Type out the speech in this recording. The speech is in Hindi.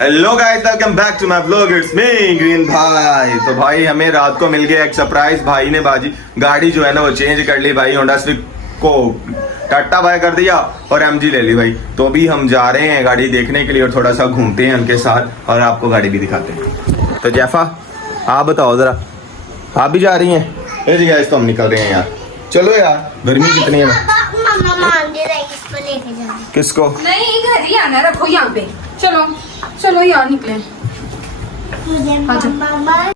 Hello guys, welcome back to my vlog. It's me green भाई। तो भाई हमें रात को मिल गया एक सरप्राइज। भाई ने गाड़ी जो है ना वो चेंज कर ली भाई। होंडा सिविक को टाटा बाय कर दिया और एमजी ले ली भाई। तो अभी हम जा रहे हैं गाड़ी देखने के लिए और थोड़ा सा घूमते हैं उनके साथ और आपको गाड़ी भी दिखाते हैं। तो जैफा आप बताओ जरा, आप भी जा रही हैं? जी गाइस, तो हम निकल रहे हैं यार। चलो यार, गर्मी कितनी है। किसको? नहीं, घर ही आना, रखो यहाँ पे। चलो चलो यार निकले।